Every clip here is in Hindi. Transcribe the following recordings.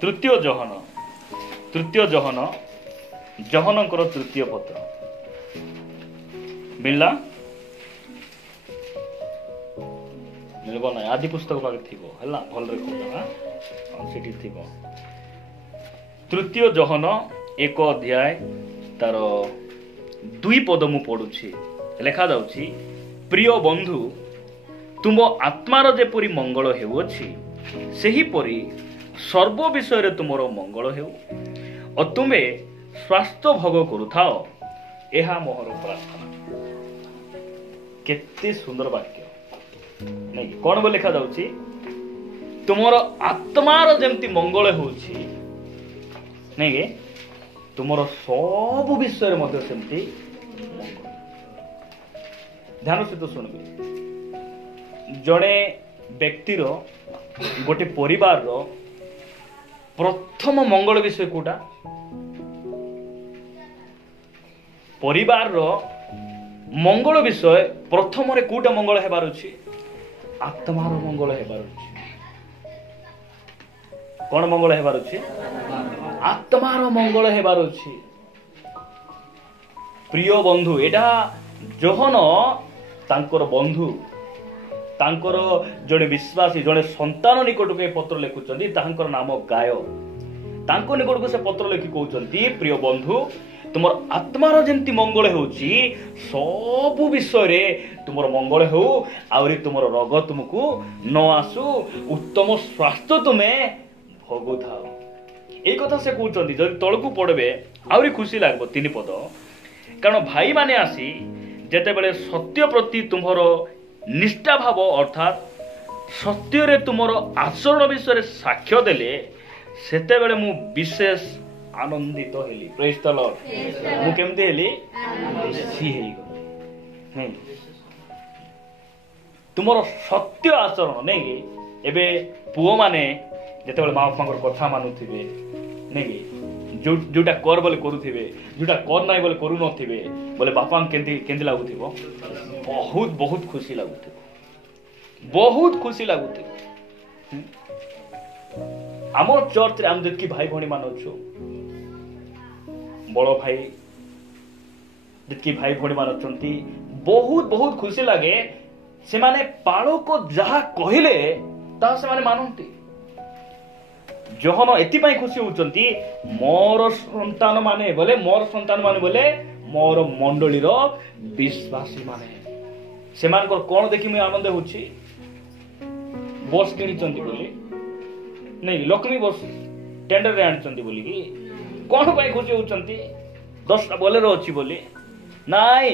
ତୃତୀୟ ଜହନ ଜହନଙ୍କର ତୃତୀୟ ପତ୍ର ମିଳିଲା ମିଳିବ ନାହିଁ ଆଦି ପୁସ୍ତକ ପାଖରେ ଥିବ ହେଲା ଭଲରେ କହୁଛ ସେଠି ଥିବ ତୃତୀୟ ଜହନ 1 ଅଧ୍ୟାୟ ତାର 2 ପଦ ମୁଁ ପଢୁଛି ଲେଖା ଯାଉଛି ପ୍ରିୟ ବନ୍ଧୁ ତୁମ ଆତ୍ମାର ଯେପରି ମଙ୍ଗଳ ହେଉଅଛି ସେହିପରି ସର୍ବ ବିଷୟରେ ତୁମର ମଙ୍ଗଳ ହେଉ ଓ ତୁମେ ସ୍ୱାସ୍ଥ୍ୟ ଭୋଗ କରୁଥାଅ ଏହା ମୋର ପ୍ରାର୍ଥନା। କେତେ ସୁନ୍ଦର ବାକ୍ୟ ନାଇଁ କଣ ବୋଲି ଲେଖା ଯାଉଛି ତୁମର ଆତ୍ମାର ଯେମିତି ମଙ୍ଗଳ ହେଉଛି ନାଇଁ କି ତୁମର ସବୁ ବିଷୟରେ ମଧ୍ୟ ସେମିତି ଧ୍ୟାନ ସହିତ ଶୁଣିବେ ଜଣେ ବ୍ୟକ୍ତିର ଗୋଟେ ପରିବାରର ପ୍ରଥମ ମଙ୍ଗଳ ବିଷୟ କୋଉଟା ପରିବାରର ମଙ୍ଗଳ ବିଷୟ ପ୍ରଥମରେ କୋଉଟା ମଙ୍ଗଳ ହେବାର ଅଛି ଆତ୍ମାର ମଙ୍ଗଳ ହେବାର ଅଛି କଣ ମଙ୍ଗଳ ହେବାର ଅଛି ଆତ୍ମାର ମଙ୍ଗଳ ହେବାର ଅଛି ପ୍ରିୟ ବନ୍ଧୁ ଏଟା ଜହନ ତାଙ୍କର ବନ୍ଧୁ ତାଙ୍କର ଜଣେ ବିଶ୍ୱାସୀ ଜଣେ ସନ୍ତାନ ନିକଟକୁ ଏ ପତ୍ର ଲେଖୁଛନ୍ତି ତାଙ୍କର ନାମ ଗାୟ ତାଙ୍କ ନିକଟକୁ ସେ ପତ୍ର ଲେଖି କହୁଛନ୍ତି ପ୍ରିୟ ବନ୍ଧୁ ତୁମର ଆତ୍ମାର ଯେମିତି ମଙ୍ଗଳ ହେଉଛି ସବୁ ବିଷୟରେ ତୁମର ମଙ୍ଗଳ ହେଉ ଆହୁରି ତୁମର ରୋଗ ତୁମକୁ ନ ଆସୁ ଉତ୍ତମ ସ୍ୱାସ୍ଥ୍ୟ ତୁମେ ଭୋଗୁଥାଅ ଏଇ କଥା ସେ କହୁଛନ୍ତି ଯଦି ତଳକୁ ପଢିବେ ଆହୁରି ଖୁସି ଲାଗିବ 3 ପଦ କାରଣ ଭାଇମାନେ ଆସି ଯେତେବେଳେ ସତ୍ୟ ପ୍ରତି ତୁମର ନିଷ୍ଠା ଭାବ ଅର୍ଥାତ୍ ସତ୍ୟରେ ତୁମର ଆଚରଣ ବିଷୟରେ ସାକ୍ଷ୍ୟ ଦେଲେ ସେତେବେଳେ ମୁଁ ବିଶେଷ ଆନନ୍ଦିତ ହେଲି ପ୍ରେଜ୍ ଦ ଲର୍ଡ ମୁଁ କେମିତି ହେଲି ଖୁସି ହେଇଗଲି ତୁମର ସତ୍ୟ ଆଚରଣ ନାଇଁ କି ଏବେ ପୁଅମାନେ ଯେତେବେଳେ ମା ବାପାଙ୍କର କଥା ମାନୁଥିବେ ନାଇଁ କି ଯୋଉଟା କର ବୋଲି କରୁଥିବେ ଯୋଉଟା କର ନାହିଁ ବୋଲି କରୁନଥିବେ ବୋଲେ ବାପାଙ୍କୁ କେମିତି ଲାଗୁଥିବ ବହୁତ ଖୁସି ଲାଗୁଥିବ ଆମ ଚର୍ଚ୍ଚରେ ଆମେ ଯେତିକି ଭାଇ ଭଉଣୀ ମାନେ ଅଛୁ ବଡ଼ ଭାଇ ଯେତିକି ଭାଇ ଭଉଣୀ ମାନେ ଅଛନ୍ତି ବହୁତ ଖୁସି ଲାଗେ ସେମାନେ ପାଳକ ଯାହା କହିଲେ ତାହା ସେମାନେ ମାନନ୍ତି ଜହନ ଏଥିପାଇଁ ଖୁସି ହଉଛନ୍ତି ମୋର ସନ୍ତାନ ମାନେ ବୋଲେ ମୋର ମଣ୍ଡଳୀର ବିଶ୍ୱାସୀ ମାନେ ସେମାନଙ୍କର କଣ ଦେଖି ମୁଁ ଆନନ୍ଦ ହଉଛି ବସ୍ କିଣିଛନ୍ତି ବୋଲି ନାଇଁ ଲକ୍ଷ୍ମୀ ବସ୍ ଟେଣ୍ଡରରେ ଆଣିଛନ୍ତି ବୋଲିକି କଣ ପାଇଁ ଖୁସି ହଉଛନ୍ତି 10ଟା ବୋଲେରୋ ଅଛି ବୋଲି ନାଇଁ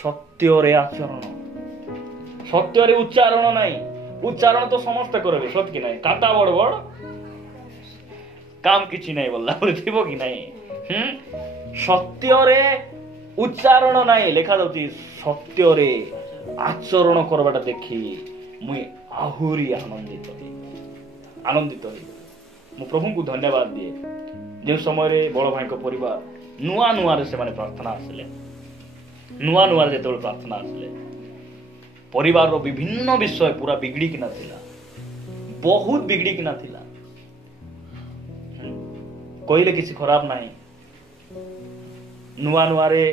ସତ୍ୟରେ ଆଚରଣ ସତ୍ୟରେ ଉଚ୍ଚାରଣ ନାହିଁ ଉଚ୍ଚାରଣ ତ ସମସ୍ତେ କରିବେ ସତ କି ନାହିଁ କାଟା ବଡ କାମ କିଛି ନାହିଁ ବୋଲା ଥିବ କି ନାହିଁ ସତ୍ୟରେ ଉଚ୍ଚାରଣ ନାହିଁ ଲେଖା ଯାଉଛି ସତ୍ୟରେ ଆଚରଣ କରବାଟା ଦେଖି ମୁଇଁ ଆହୁରି ଆନନ୍ଦିତ ହେଇ ମୁଁ ପ୍ରଭୁଙ୍କୁ ଧନ୍ୟବାଦ ଦିଏ ଯେଉଁ ସମୟରେ ବଡ଼ ଭାଇଙ୍କ ପରିବାର ନୂଆରେ ସେମାନେ ପ୍ରାର୍ଥନା ଆସିଲେ ନୂଆରେ ଯେତେବେଳେ ପ୍ରାର୍ଥନା ଆସିଲେ ପରିବାରର ବିଭିନ୍ନ ବିଷୟ ପୁରା ବିଗିଡ଼ିକିନା ଥିଲା ବହୁତ ବିଗିଡ଼ିକିନା ଥିଲା କହିଲେ କିଛି ଖରାପ ନାହିଁ ନୂଆରେ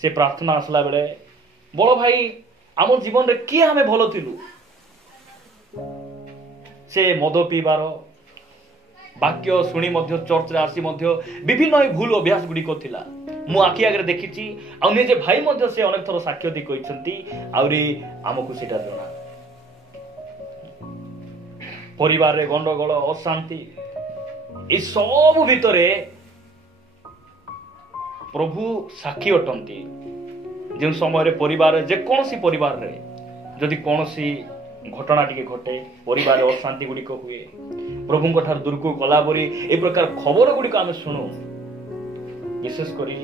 ସେ ପ୍ରାର୍ଥନା ଆସିଲା ବେଳେ ବଡ଼ ଭାଇ ଆମ ଜୀବନରେ କିଏ ଆମେ ଭଲ ଥିଲୁ ସେ ମଦ ପିଇବାର ବାକ୍ୟ ଶୁଣି ମଧ୍ୟ ଚର୍ଚ୍ଚରେ ଆସି ମଧ୍ୟ ବିଭିନ୍ନ ଭୁଲ ଅଭ୍ୟାସ ଗୁଡ଼ିକ ଥିଲା ମୁଁ ଆଖି ଆଗରେ ଦେଖିଛି ଆଉ ନିଜେ ଭାଇ ମଧ୍ୟ ସେ ଅନେକ ଥର ସାକ୍ଷ୍ୟ ଦେଇ କହିଛନ୍ତି ଆହୁରି ଆମକୁ ସେଟା ଜଣା ପରିବାରରେ ଗଣ୍ଡଗୋଳ ଅଶାନ୍ତି ଏ ସବୁ ଭିତରେ ପ୍ରଭୁ ସାକ୍ଷୀ ଅଟନ୍ତି ଯେଉଁ ସମୟରେ ପରିବାରରେ ଯେକୌଣସି ପରିବାରରେ ଯଦି କୌଣସି ଘଟଣା ଟିକେ ଘଟେ ପରିବାରରେ ଅଶାନ୍ତି ଗୁଡ଼ିକ ହୁଏ ପ୍ରଭୁଙ୍କ ଠାରୁ ଦୂରକୁ ଗଲା ପରି ଏ ପ୍ରକାର ଖବର ଗୁଡ଼ିକ ଆମେ ଶୁଣୁ ବିଶେଷ କରି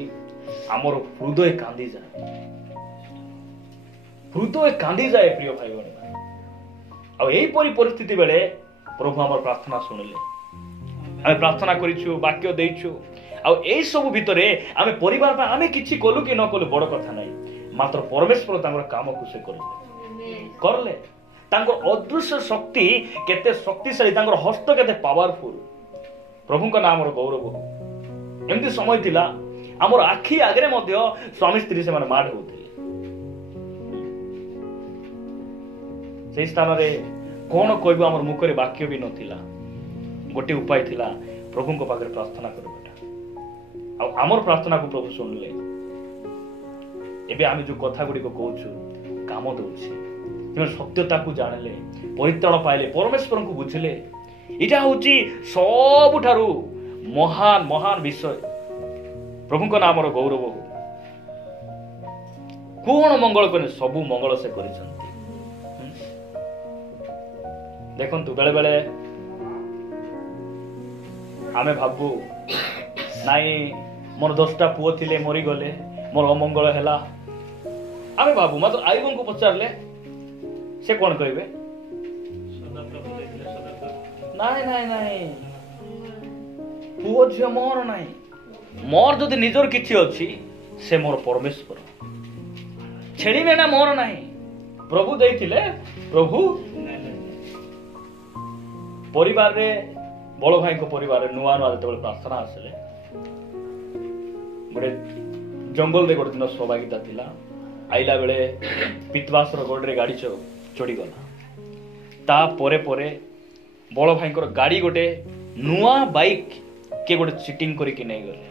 ଆମର ହୃଦୟ କାନ୍ଦିଯାଏ ପ୍ରିୟ ଭାଇ ଭଉଣୀ ଆଉ ଏହିପରି ପରିସ୍ଥିତି ବେଳେ ପ୍ରଭୁ ଆମର ପ୍ରାର୍ଥନା ଶୁଣିଲେ ଆମେ ପ୍ରାର୍ଥନା କରିଛୁ ବାକ୍ୟ ଦେଇଛୁ ଆଉ ଏଇ ସବୁ ଭିତରେ ଆମେ ପରିବାର ପାଇଁ ଆମେ କିଛି କଲୁ କି ନ କଲୁ ବଡ କଥା ନାହିଁ ମାତ୍ର ପରମେଶ୍ୱର ତାଙ୍କର କାମକୁ ସେ କରିଲେ ତାଙ୍କର ଅଦୃଶ୍ୟ ଶକ୍ତି କେତେ ଶକ୍ତିଶାଳୀ ତାଙ୍କର ହସ୍ତ କେତେ ପାୱାରଫୁଲ ପ୍ରଭୁଙ୍କ ନାଁ ଆମର ଗୌରବ। ଏମିତି ସମୟ ଥିଲା ଆମର ଆଖି ଆଗରେ ମଧ୍ୟ ସ୍ୱାମୀ ସ୍ତ୍ରୀ ସେମାନେ ମାଡ଼ ହଉଥିଲେ। ସେଇ ସ୍ଥାନରେ କଣ କହିବୁ, ଆମର ମୁଖରେ ବାକ୍ୟ ବି ନଥିଲା। ଗୋଟିଏ ଉପାୟ ଥିଲା ପ୍ରଭୁଙ୍କ ପାଖରେ ପ୍ରାର୍ଥନା କରିବାଟା। ଆଉ ଆମର ପ୍ରାର୍ଥନାକୁ ପ୍ରଭୁ ଶୁଣିଲେ। ଏବେ ଆମେ ଯୋଉ କଥା ଗୁଡ଼ିକ କହୁଛୁ କାମ ଦଉଛି। ସେମାନେ ସତ୍ୟତାକୁ ଜାଣିଲେ, ପରିତ୍ରାଣ ପାଇଲେ, ପରମେଶ୍ୱରଙ୍କୁ ବୁଝିଲେ। ଏଇଟା ହଉଛି ସବୁଠାରୁ ମହାନ ମହାନ ବିଷୟ। ପ୍ରଭୁଙ୍କ ନାଁ ଆମର ଗୌରବ ହଉ। କଣ ମଙ୍ଗଳ କରି, ସବୁ ମଙ୍ଗଳ ସେ କରିଛନ୍ତି। ଦେଖନ୍ତୁ, ବେଳେ ବେଳେ ଆମେ ଭାବୁ ନାଇଁ ମୋର 10ଟା ପୁଅ ଥିଲେ ମରିଗଲେ, ମୋର ଅମଙ୍ଗଳ ହେଲା। ଆମେ ଭାବୁ, ମାତ୍ର ଆୟୁବଙ୍କୁ ପଚାରିଲେ ସେ କଣ କହିବେ? ନାଇଁ ନାଇଁ ନାଇଁ, ପୁଅ ଝିଅ ମୋର ନାହିଁ। ମୋର ଯଦି ନିଜର କିଛି ଅଛି ସେ ମୋର ପରମେଶ୍ୱର। ଛେଳି ମେଣ୍ଢା ମୋର ନାହିଁ, ପ୍ରଭୁ ଦେଇଥିଲେ। ପ୍ରଭୁ ପରିବାରରେ, ବଡ଼ ଭାଇଙ୍କ ପରିବାରରେ ନୂଆ ନୂଆ ଯେତେବେଳେ ପ୍ରାର୍ଥନା ଆସିଲେ, ଗୋଟେ ଜଙ୍ଗଲରେ ଗୋଟେ ଦିନ ସୌଭାଗ୍ୟତା ଥିଲା। ଆଇଲା ବେଳେ ପିତବାସର ଗୋଡ଼ରେ ଗାଡ଼ି ଚଢ଼ିଗଲା। ତାପରେ ପରେ ବଡ଼ ଭାଇଙ୍କର ଗାଡ଼ି ଗୋଟେ ନୂଆ ବାଇକ୍ କିଏ ଗୋଟେ ଚିଟିଂ କରିକି ନେଇଗଲେ।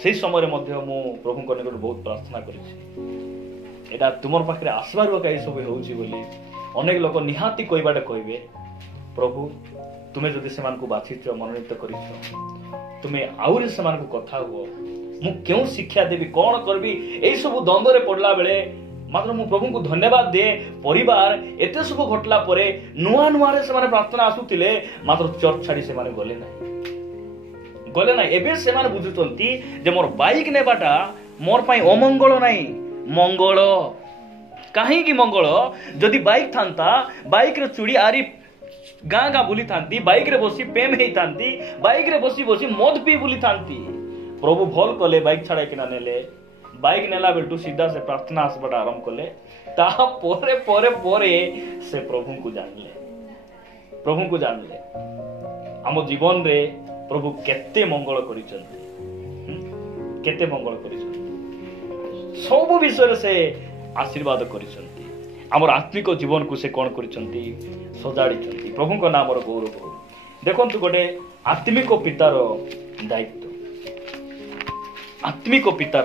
ସେଇ ସମୟରେ ମଧ୍ୟ ମୁଁ ପ୍ରଭୁଙ୍କ ନିକଟରେ ବହୁତ ପ୍ରାର୍ଥନା କରିଛି, ଏଇଟା ତୁମର ପାଖରେ ଆସିବାରୁ କାହିଁ ସବୁ ହେଉଛି ବୋଲି। ଅନେକ ଲୋକ ନିହାତି କହିବାଟା କହିବେ, ପ୍ରଭୁ ତୁମେ ଯଦି ସେମାନଙ୍କୁ ବାଛିଛ, ମନୋନୀତ କରିଛ, ତୁମେ ଆହୁରି ସେମାନଙ୍କୁ କଥା ହୁଅ। ମୁଁ କେଉଁ ଶିକ୍ଷା ଦେବି, କଣ କରିବି, ଏଇ ସବୁ ଦ୍ୱନ୍ଦ୍ୱରେ ପଡିଲା ବେଳେ ମାତ୍ର ମୁଁ ପ୍ରଭୁଙ୍କୁ ଧନ୍ୟବାଦ ଦିଏ। ପରିବାର ଏତେ ସବୁ ଘଟିଲା ପରେ ନୂଆ ନୂଆରେ ସେମାନେ ପ୍ରାର୍ଥନା ଆସୁଥିଲେ, ମାତ୍ର ଚର୍ଚ୍ଚ ଛାଡି ସେମାନେ ଗଲେ ନାହିଁ। ଏବେ ସେମାନେ ବୁଝୁଛନ୍ତି ଯେ ମୋର ବାଇକ୍ ନେବାଟା ମୋର ପାଇଁ ଅମଙ୍ଗଳ ନାହିଁ, ମଙ୍ଗଳ। କାହିଁକି ମଙ୍ଗଳ? ଯଦି ବାଇକ୍ ଥାନ୍ତା, ବାଇକ୍ରେ ଚୁଡ଼ି ଆରି ଗାଁ ଗାଁ ବୁଲିଥାନ୍ତି, ବାଇକ୍ରେ ବସି ପ୍ରେମ ହେଇଥାନ୍ତି, ବାଇକ୍ରେ ବସି ବସି ମଦ ପିଇ ବୁଲିଥାନ୍ତି। ପ୍ରଭୁ ଭଲ କଲେ, ବାଇକ୍ ଛାଡାଇକିନା ନେଲେ। ବାଇକ୍ ନେଲା ବେଳଠୁ ସିଧା ସେ ପ୍ରାର୍ଥନା ଆସିବାଟା ଆରମ୍ଭ କଲେ। ତାପରେ ପରେ ପରେ ସେ ପ୍ରଭୁଙ୍କୁ ଜାଣିଲେ। ଆମ ଜୀବନରେ ପ୍ରଭୁ କେତେ ମଙ୍ଗଳ କରିଛନ୍ତି, କେତେ ମଙ୍ଗଳ କରିଛନ୍ତି। ସବୁ ବିଷୟରେ ସେ ଆଶୀର୍ବାଦ କରିଛନ୍ତି। ଆମର ଆତ୍ମିକ ଜୀବନକୁ ସେ କଣ କରିଛନ୍ତି? ସଜାଡ଼ିଛନ୍ତି। ପ୍ରଭୁଙ୍କ ନାମର ଗୌରବ ହଉ। ଦେଖନ୍ତୁ, ଗୋଟେ ଆତ୍ମିକ ପିତାର ଦାୟିତ୍ୱ। ଆତ୍ମିକ ପିତା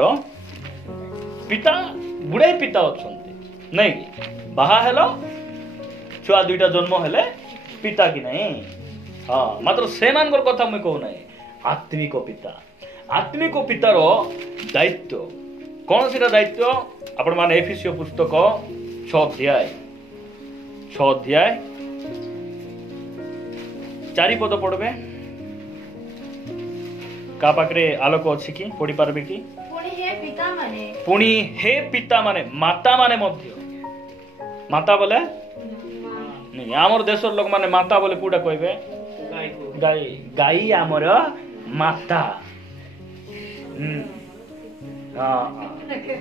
ଗୁଡ଼ାଏ ପିତା ଅଛନ୍ତି, ନାଇଁ କି? ବାହା ହେଲ, ଛୁଆ 2ଟା ଜନ୍ମ ହେଲେ ପିତା କି ନାହିଁ? ହଁ, ମାତ୍ର ସେମାନଙ୍କର କଥା ମୁଁ କହୁନାହିଁ। ଆତ୍ମିକ ପିତାର ଦାୟିତ୍ୱ କଣ? ସେଟା ଦାୟିତ୍ୱ ଆପଣ ମାନେ ଏଫେସୀୟ ପୁସ୍ତକ 6 ଅଧ୍ୟାୟ 4 ପଦ ପଢବେ। କା ପାଖରେ ଆଲୋକ ଅଛି କି? ପଢି ପାରବେ କି? ପୁଣି ହେ ପିତା ମାନେ, ମାତା ମାନେ ମଧ୍ୟ। ମାତା ବୋଲେ ଆମର ଦେଶର ଲୋକ ମାନେ ମାତା ବୋଲେ କୋଉଟା କହିବେ? ଗାଈ ଆମର ମାତା।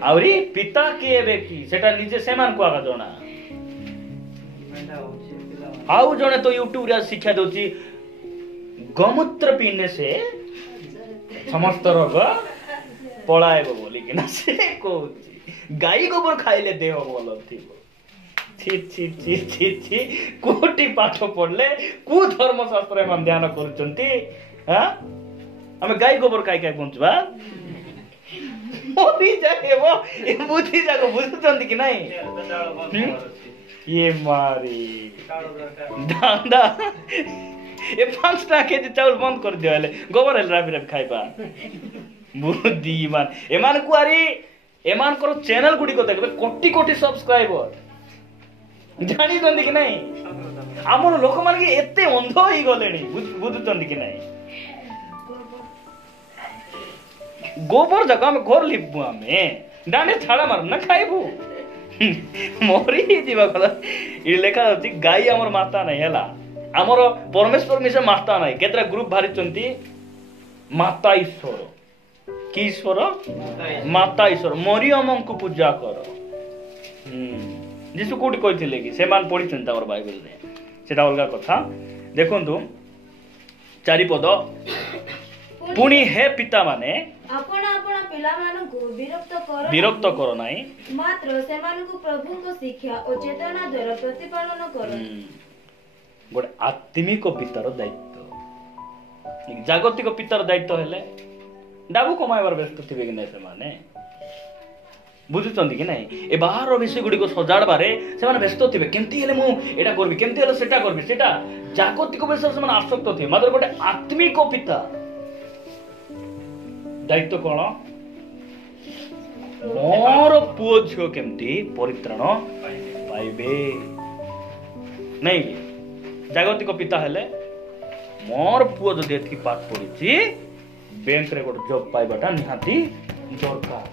ଆହୁରି ପିତା କିଏ ଏବେ କି? ସେଟା ନିଜେ ସେମାନଙ୍କୁ ଆଗ ଜଣା। ଆଉ ଜଣେ ତ ୟୁଟ୍ୟୁବରେ ଶିକ୍ଷା ଦଉଛି, ଗୋମୂତ୍ର ପିଇଲେ ସେ ସମସ୍ତ ରୋଗ ପଳାଇବ ବୋଲିକିନା ସେ କହୁଛି। ଗାଈ ଗୋବର ଖାଇଲେ ଦେହ ଭଲ ଥିବ। କୋଉଠି ପାଠ ପଢିଲେ, କୋଉ ଧର୍ମଶାସ୍ତ୍ର ଏମାନେ ଧ୍ୟାନ କରୁଛନ୍ତି? ଆମେ ଗାଈ ଗୋବର ଖାଇ ବଞ୍ଚବା? ବୁଦ୍ଧି ଯାକ ବୁଝୁଛନ୍ତି କି ନାଇଁ? ଇଏ ମାରି ଦାଣ୍ଡା ଏ 5 କେଜି ଚାଉଳ ବନ୍ଦ କରିଦିଅ, ହେଲେ ଗୋବର ହେଲେ ରାବି ଖାଇବା। ବୁଦ୍ଧି ଏମାନଙ୍କୁ ଆରି ଏମାନଙ୍କର ଚ୍ୟାନେଲ ଗୁଡ଼ିକ ଦେଖିବେ, କୋଟି କୋଟି ସବସ୍କ୍ରାଇବର। ଜାଣିଛନ୍ତି କି ନାଇଁ? ଆମର ଲୋକମାନେ ଏତେ ଅନ୍ଧ ହେଇଗଲେଣି, ବୁଝୁଛନ୍ତି କି ନାଇଁ? ଗୋବର ଯାକ ଆମେ ଘର ଲିପୁ, ଆମେ ଦାଣ୍ଡେ ଛାଡା ମାରୁ ନା ଖାଇବୁ, ମରି ଯିବା କଥା। ଏଠି ଲେଖା ଅଛି ଗାଈ ଆମର ମାତା ନାହିଁ ହେଲା। ଆମର ପରମେଶ୍ୱର ମିଶେ ମାତା ନାହିଁ। କେତେଟା ଗ୍ରୁପ ବାହାରିଛନ୍ତି? ମାତା ଈଶ୍ୱର। କି ଈଶ୍ୱର? ମାତା ଈଶ୍ୱର। ମରିୟମଙ୍କୁ ପୂଜା କର। ଯୀଶୁ କୋଉଠି କହିଥିଲେ କି? ସେମାନେ ପଢିଛନ୍ତି ତାଙ୍କର ବାଇବେଲରେ, ସେଟା ଅଲଗା କଥା। ଦେଖନ୍ତୁ चारिपद पुणी हे पिता माने आपण आपण पिलामानंकु विरक्त कर नाही मात्र सेमानंकु प्रभुଙ୍କ शिक्षा और चेतना द्वारा प्रतिपालन कर गोटे आत्मिक पितार दायित्व जागतिक पितार दायित्व हेले डाबू कमाइबार व्यस्त थिबे कि नै सेमाने बुझुचंदी कि नै ए बाहर विषय गुडी को सजाड़बारे सेमाने व्यस्त थिबे केमती हेले मु एटा करबी केमती हेले सेटा करबी सेटा जागतिक विषय सेमाने आसक्त थिबे मात्र गोटे आत्मिक पिता दायित्व कोन मोर पुओ झियो केमती परित्राण पाइबे नै जागतिक पिता हेले मोर पुओ जदि एथि पाठ पढिछि बैंक रे गोटे जॉब पाइबाटा निहाती दरकार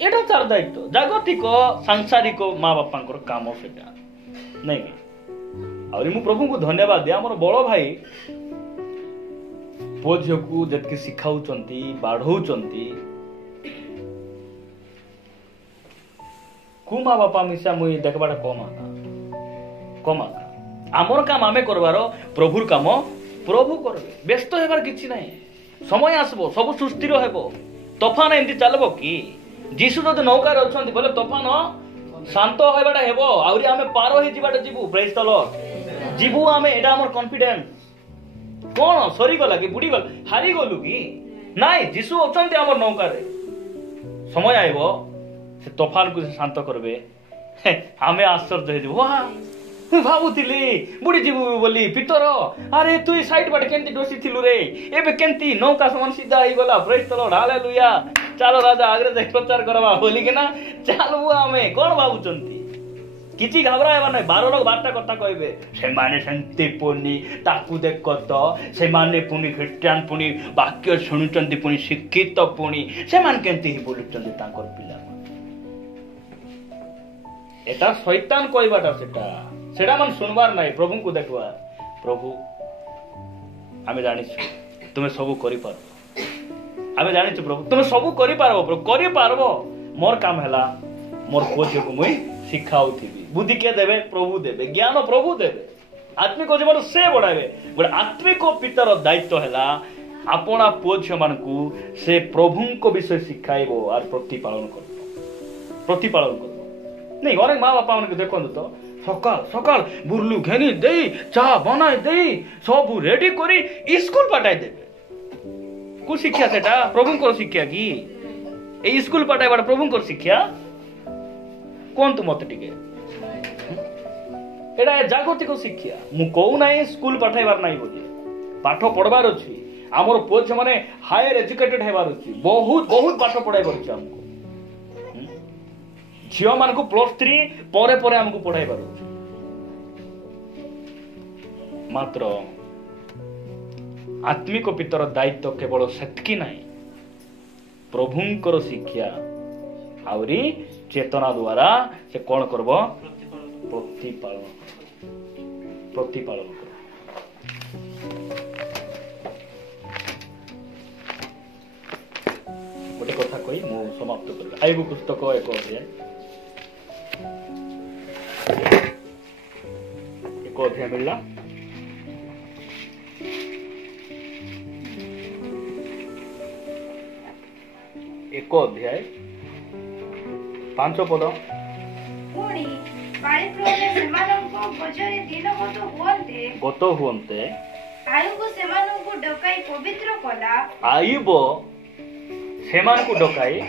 एटा तार दायित्व जागतिक सांसारिक माँ बापांकर काम सेटा नै आउरी मु प्रभु को धन्यवाद दिया मोर बड़ भाई पुओ झियो को जतके सिखाउचंती बाढौचंती कु माँ बापा मिसा मुई देखबाटा कम आमर काम आमे करबार प्रभुर काम प्रभु करबे व्यस्त हेबार किछि नाही समय आसबो सब सुस्थिर हेबो तोफान एंती चलबो कि जीसु जदि नौकार अछंती बोले तोफान शांत हेबाटा हेबो आउरी आमे पारो हे जिबाटा जिबु प्रेज द लॉर्ड जिबु आमे एटा हमर कॉन्फिडेंस कोन सरी गला कि बुडी गल हारी गलु कि नाही जीसु अछंती हमर नौकार समय आइबो से तोफान को शांत करबे आमे आश्चर्य हे वाह भाबुथिली बुडी जीवु बोली पितर अरे तू साइड बाटे केंती डोसी थिलु रे एबे केंती नौका समान सीधा ही गला प्रेज द लॉर्ड हालेलुया चलो राजा आगरे जाय प्रचार करबा बोली के ना चलबु आमे कोन भाबुचंती किछि घबरायबा नै 12 लोग 12टा कथा कहबे से माने शांति पुनी ताकू देखत से माने पुनी ख्रिस्टियन पुनी वाक्य सुनुचंती पुनी शिक्षित पुनी से मान केंती ही बोलुचंती तांकर पिला एटा शैतान कहबाटा सेटा मन सुनबार नाही प्रभु को देखवा प्रभु आमे जानिछु तुमे सब करि पार आमे जानिछु प्रभु तुमे सब करि पारबो प्रभु करि पारबो मोर काम हैला मोर कोचे को मुई सिखाउथिबी बुद्धि के देबे प्रभु देबे ज्ञान प्रभु देबे आत्मिक जीवन से बढ़ाबे गोटे आत्मिक पितार दायित्व हैला आपणा पुओ झियो मानकू से प्रभु को विषय सिखाइबो आर प्रतिपालन करबो नहीं अनेक माँ बापा मन देखो तो सकाल सकाल बुर्लू घेनी दे चाह बनाई दे सब रेडी करी स्कूल पठाई देबे को शिक्षा सेटा प्रभु को शिक्षा की ए स्कूल पठाई बाटा प्रभु को शिक्षा कोन तू मत टिके एडा जागतिक शिक्षा मु कहू नाही स्कूल पठाइबार नाही बोली पाठ पढ़बार अछि हमर पुओ माने हायर एजुकेटेड हेबार अछि बहुत बहुत पाठ पढ़ाइबार अछि हमको झियो मान को +3 परे परे हमको पढ़ाई बार मात्र आत्मिक पितर दायित्व केवल सेतकी नाही प्रभुंकर शिक्षा आउरी चेतना द्वारा से कौन करबो प्रतिपालन गोटे कथा कही मु समाप्त करबे आइबु पुस्तक एक अध्याय मिलला एक अध्याय 5 पद पुणी पाणी प्रभु सेमानंको बजरे दिन गत हुअन्ते आयुको सेमानंको डकाई पवित्र कला आयुबो सेमानंको डकाई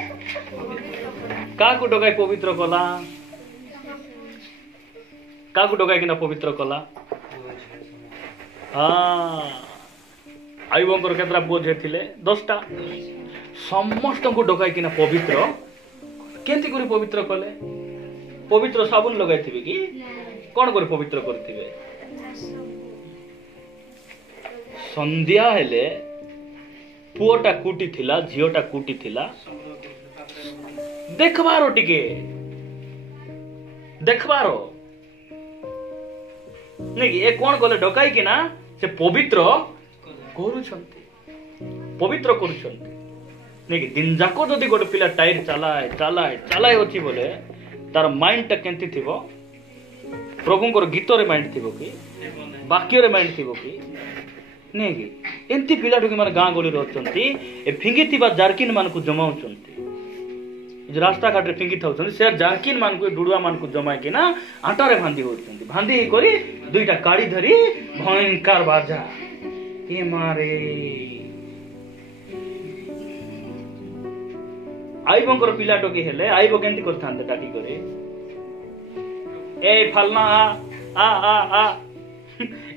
काको डकाई पवित्र कला काकु डकाई किना पवित्र कला आयुबंकर केतरा पुओ जे थिले 10टा समस्त को डकाई किना पवित्र केंती करी पवित्र कले पवित्र साबुन लगाई थिबे कि कोन करी पवित्र करथिबे संध्या हेले पुओटा कुटी थिला झियोटा कुटी थिला देखबारो टिके देखबारो नहीं ए कौन कले डकाई कि ना से पवित्र करूछंती नहीं दिन जाको जदि गोटे पिला टायर चलाए अछि बोले तार माइंड टा केंती थिबो प्रभुंकर गीत रे माइंड थिबो कि वाक्य रे माइंड थिबो कि नहीं कि एमती पिलाटू कि गाँ गली अच्छा फिंगी जार्किन मान को जमाऊँ रास्ता घाटे फिंगी था से जार्किन मान को डुड़ुआ मान को जमा कि आटारे भांदी होती भांदी करी दुईटा काड़ी धरी भयंकर बाजा ये मारे आईबंकर पिलाटो के हेले आईब केंती करथांते डाकी करे ए फलना आ आ आ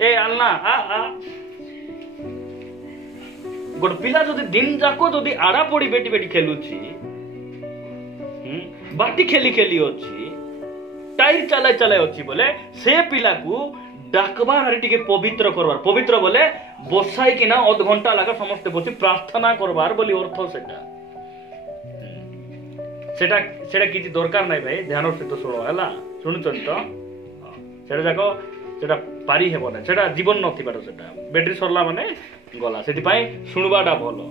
ए अलना आ आ गोट पिला जदि दिन जाको जदि आड़ा पड़ी बेटी बेटी खेलुची बाटी खेली खेली अच्छी टाइर चलाई चलाई अच्छी बोले से पिला को डाकबार हारी टिके पवित्र करबार पवित्र बोले बसाई कि ना अध घंटा लगा समस्ते बसी प्रार्थना करबार बोली अर्थ सेटा सेटा सेटा किछि दरकार नाही भाई ध्यान सहित शुण है शुणुचन तो सेटा जाको सेटा पारी हेबो ना सेटा जीवन नथिबार सेटा बैटरी सरला माने गला सेति पई सुनबाटा भलो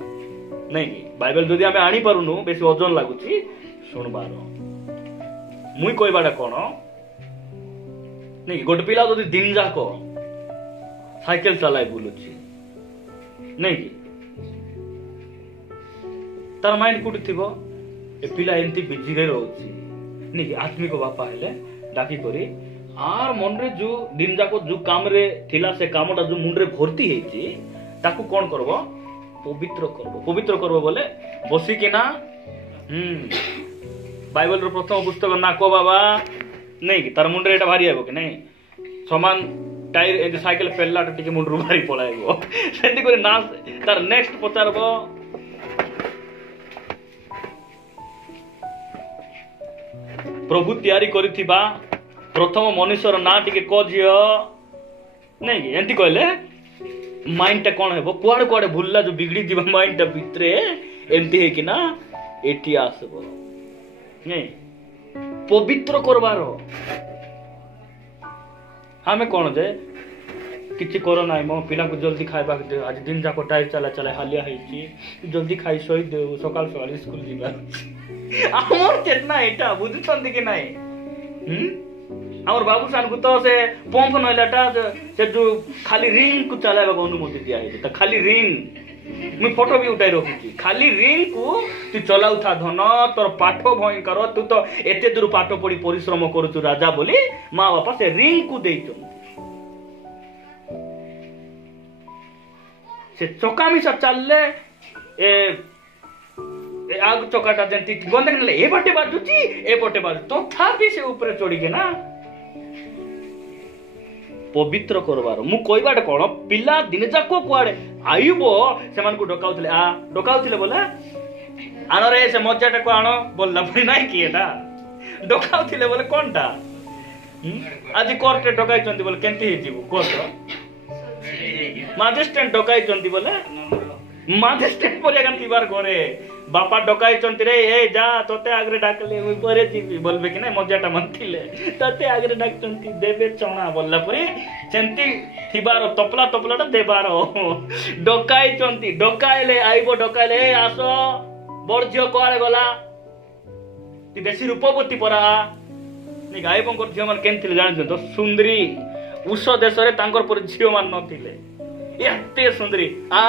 नहीं कि बाइबल जदि आमे आनी पारुनु बेसी ओजन लागुची सुनबार मुई कहबाटा कौन नहीं गोटे पिला जदि दिन जाक साइकेल चलाई बुलुची नहीं कि तार माइंड कोठी थिबो ए पिला एंती बिजी रे रहउची नहीं कि आत्मिक बापा हेले डाकी करी आर मन रे जो दिन जाक जो काम रे थिला से कामटा जो मुंड रे भर्ती हेची ताकू कोन करबो पवित्र करबो बोले बसी कि ना बाइबल रो प्रथम पुस्तक ना को बाबा नहीं कि तार मुंडे एटा भारी आबो कि नहीं समान टायर ए साइकिल पेल्ला टिके मुंड रो भारी पळाइबो सेंती करे ना तार नेक्स्ट पचारबो प्रभु तयारी करिथिबा प्रथम मनुष्यर ना टिके को जियो नहीं कि एंती कहले माइंड टा कोन हेबो कुआडे कुआडे भुल्ला जो बिगड़ी दिबा माइंड टा भितरे एंती हे कि ना एटी आसबो नहीं पवित्र करबार हमें कौन जे किछि करो नाइ मो पिला को जल्दी खाइबा दे आज दिन जाको टाइर चला चला हालिया हेची जल्दी खाई सोई दे सकाल सकाल स्कूल जीबा हमर केतना एटा बुझुछन कि नाइ हमर बाबू सान को तो से पंप नइलाटा से जो खाली रिंग को चलाइबा को अनुमति दिया है त खाली रिंग मुझे फोटो भी उठाई रखी खाली रिंग को तू चलाऊ था धन तोर पाठ भयंकर तू तो एते दूर पाठ पढ़ी परिश्रम करू राजा बोली माँ बापा से रिंग को दे से चका मिसा चलले ए आग चकाटा जेंती गंदे नेले ए पटे बाजुची ए पटे बाजु तथापि से ऊपर चढ़ी के ना पवित्र करबार मु कहबाटा कोन पिला दिन जाको कुआडे आइबो से मान को डकाउथिले बोले आनो रे से मज्जाटा को आनो बोलला परी नाही कि एटा डकाउथिले बोले कोनटा आज कोर्ट डकाई चंती बोले केंती हे जीवो कोर्ट मजिस्ट्रेट डकाई चंती बोले मजिस्ट्रेट बोले गन तिबार घरे बापा डकाई चंती रे ए जा तोते आगरे डाकले मुई परे जीवी बोलबे कि नै मज्जाटा मनथिले तोते आगरे डाक चंती देबे चणा बोलला परी चंती थिबार तपला तपलाटा देबार डकाई चंती डकाइले आइबो डकाइले ए आसो बर्जियो कोआले गला ती बेसी रूपवती परा नि गायबंकर झियो मान केन थिले जान तो सुंदरी उस देश रे तांकर पर झियो मान नथिले एते सुंदरी आ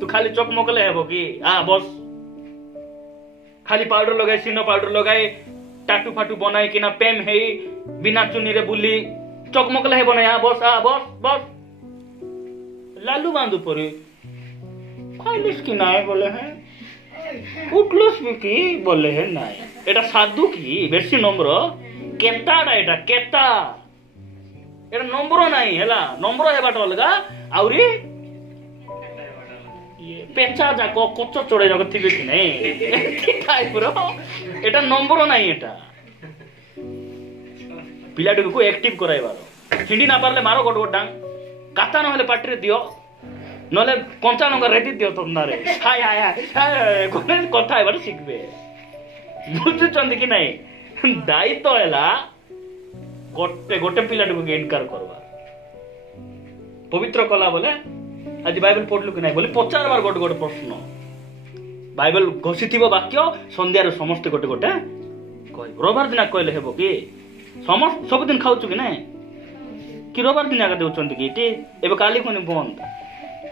तू खाली चकमकले हेबो कि आ बस खाली पाउडर लगाई सिनो पाउडर लगाई टाटू फाटू बनाई कि ना पेम है बिना चुनी रे बुली चकमकले हेबो ना बस आ बस बस लालू बांधु परे खालिस कि नाय बोले हैं उठलस भी की बोले हैं नाय एटा साधु की बेसी नम्र केताडा एटा केता एटा नम्र नाही हैला नम्र हेबाट अलगा आउरी पेचा जाको कोचो चोड़े जाको थिबे कि नै टाइप रो एटा नम्बर नाही एटा पिलाटी को एक्टिव कराइबारो हिंडी ना पारले मारो गोट गोट डांग काता न हले पाटी रे दियो नले कंचा लंका रेडी दियो तमना रे हाय हाय हाय कोने कथा हेबार शिखबे बुझु चंदी कि नै दायित्व हैला गोटे गोटे पिलाटी को एनकार करबा पवित्र कला बोले आज बाइबल पढ़लु कि नहीं बोले 50 बार गोटे गोटे प्रश्न बाइबल घोषित वाक्य संध्यार समस्त गोटे गोटे कह रविवार दिन कहले हेबो कि समस्त सब दिन खाऊ कि नहीं कि रविवार दिन आगे देउछंती कि इटी एबे काली कोनी बंद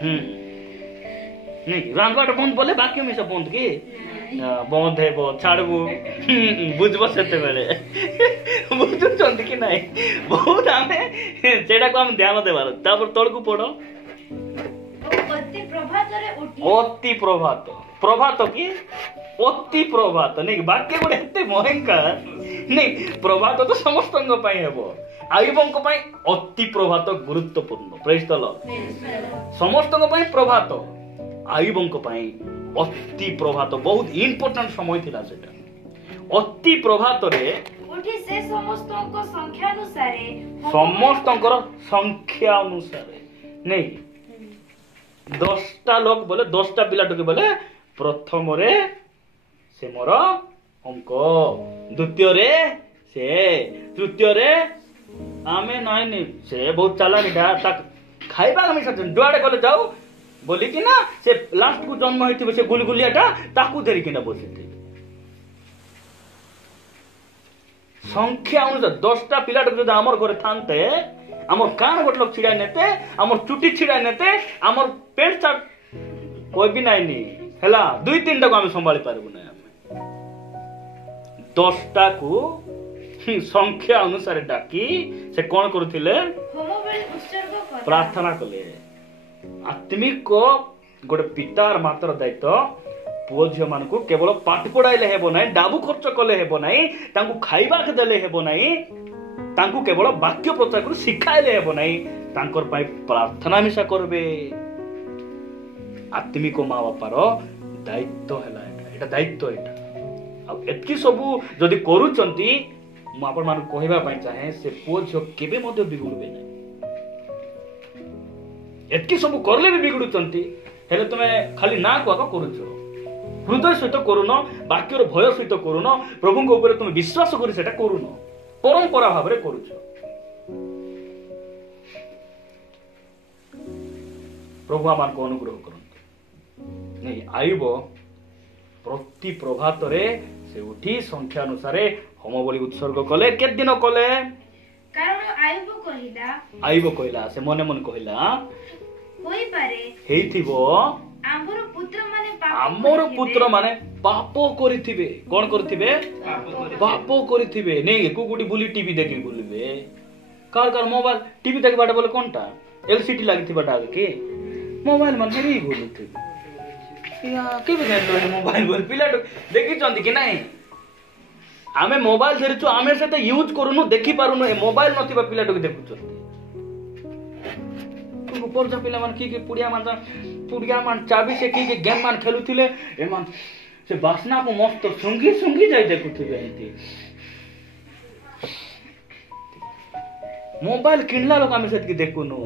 नहीं रांधवाटा बंद बोले बाकी मिसा बंद की बंद है छाड़बू बुझब से बुझुंट कि ना बहुत आम से ध्यान देवार तल को पढ़ अति प्रभात प्रभात कि अति प्रभात नहीं बाक्य गोटे एते भयंकर नहीं प्रभात तो समस्त हेब आयुबंक अति प्रभात गुरुत्वपूर्ण प्रेज द लॉर्ड समस्त प्रभात आयुबंक अति प्रभात बहुत इम्पोर्टेंट समय थिला सेटा अति प्रभात रे उठी से समस्तक संख्या अनुसार समस्तकर संख्या अनुसार नहीं 10टा लोक बोले 10टा पिला टके बोले प्रथम रे से मोर अंक द्वितीय रे से तृतीय रे आमे नाइ नहीं से बहुत चालानी डा खाइबा हम जुआड़े गले जाऊ बोली कि ना से लास्ट को जन्म होइथिबे से गुलगुलियाटा ताकू धरि किना बसिथि संख्या अनुसार 10टा पिलाट जदि हमर घरे थानते हमर कान गोट लोक छिड़ा नेते हमर चुटी छिड़ा नेते हमर पेंट शर्ट कोई भी नाइ नी हैला 2-3 टा को हम संभाली पारबु ना हम 10टा को संख्या अनुसार डाकी से कोन करूथिले प्रार्थना कले आत्मिक को गोटे पितार मात्र दायित्व पुओ झियो मान को केवल पाठ पढ़ाइले हेबो नाही डाबू खर्च कले हेबो नाही तांकु खाइबा के देले हेबो नाही तांकु केवल वाक्य प्रचार कर सिखाइले हेबो नाही तांकर पई प्रार्थना मिसा करबे आत्मिक माँ बापार दायित्व हैला एटा दायित्व एटा आ एतकी सबु जदी करूचंती मु आपण मान कहबा पई चाहे से पुओ झियो केबे मध्ये बिगुड़बे नाही एतकी सबु करले भी बिगुड़ुचंती हेले तमे खाली ना को आका करूछो हृदय सहित करुन वाक्यर भय सहित करुन प्रभु ऊपर तुम विश्वास करी सेटा करुन परंपरा भाव में करुछ प्रभु आमान को अनुग्रह करंतु नहीं आयुब प्रति प्रभात रे से उठी संख्या अनुसार होम बोली उत्सर्ग कले केत दिन कले कारण आयुब कहिला से मने मन कहिला होई पारे हेइथिबो आमर पुत्र माने पाप करिथिबे कोन करिथिबे पाप करिथिबे नै कुकुडी बुली टीवी देखि बुलिबे कार मोबाइल टीवी देखि बाटा बोले कोनटा एलसीडी लागिथि बाटा के मोबाइल मन हेरि बोलुथि या के बिना मोबाइल बोल पिला देखि चंदी कि नै आमे मोबाइल धरिछु आमे से त यूज करूनु देखि पारुनु ए मोबाइल नथिबा पिला टके देखुछु ऊपर जा पिला मान की पुड़िया मान चाबी से की गेम मान खेलुथिले ए मान से बासना को मस्त सुंगी जाय देखुथिबे एती मोबाइल किनला लोक आमे सेत की देखुनु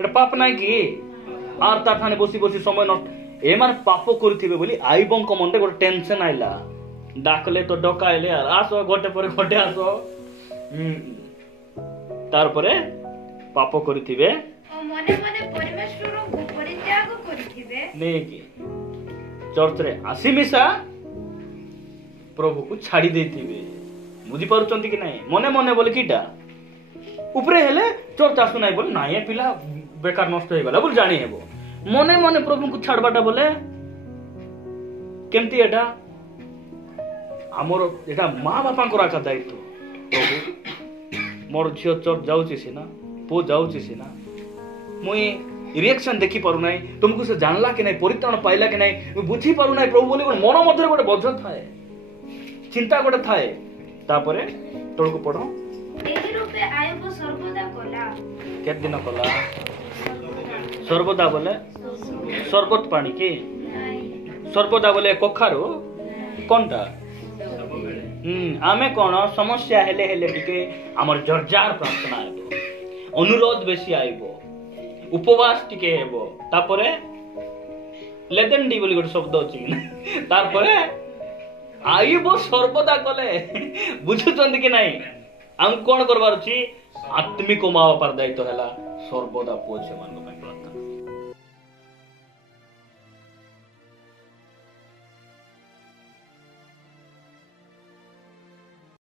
एटा पाप नाही की आर ता थाने बसी समय नष्ट ए मान पाप करिथिबे बोली आइबंक मनरे गोटे टेंशन आइला डाकले तो डकाइले आसो गोटे पर गोटे आसो तार परे पाप करिथिबे मने मने परमेश्वर को परित्याग करिथिबे नै कि चर्च रे आसी मिसा प्रभु को छाड़ी देथिबे बुझी पारुचंती कि नै मने मने बोले किटा ऊपरे हेले चर्च आसु नै बोले नाये पिला बेकार नष्ट होई गला बोल जानी हेबो मने मने प्रभु को छाड़बाटा बोले केमती एटा हमर एटा मां बापा को राखा दायित्व प्रभु मोर झियो चर्च जाउची सिना पो जाउची सिना मुई रिएक्शन देखि पारु नै तुमको से जानला कि नै परित्राण पाइला कि नै बुझी पारु नै प्रभु बोली मन मध्य गोटे बोझ थाए चिंता गोटे थाए तापरे तळको पढो एही रूपे आयुब सर्वदा कला केत दिन कला सर्वदा बोले सर्वत पानी की सर्वदा बोले कखारो कोनटा आमे कोन समस्या हेले हेले टिके हमर जर्जार प्रार्थना हेबो अनुरोध बेसी आइबो उपवास टिके हेबो तापरे लेदेंडी बोली गोटे शब्द अछि तारपरे आइबो सर्वदा कले बुझुचंदी कि नै हम कोन करबार छी आत्मिक माँ बापार दायित्व हैला सर्वदा पुओ मान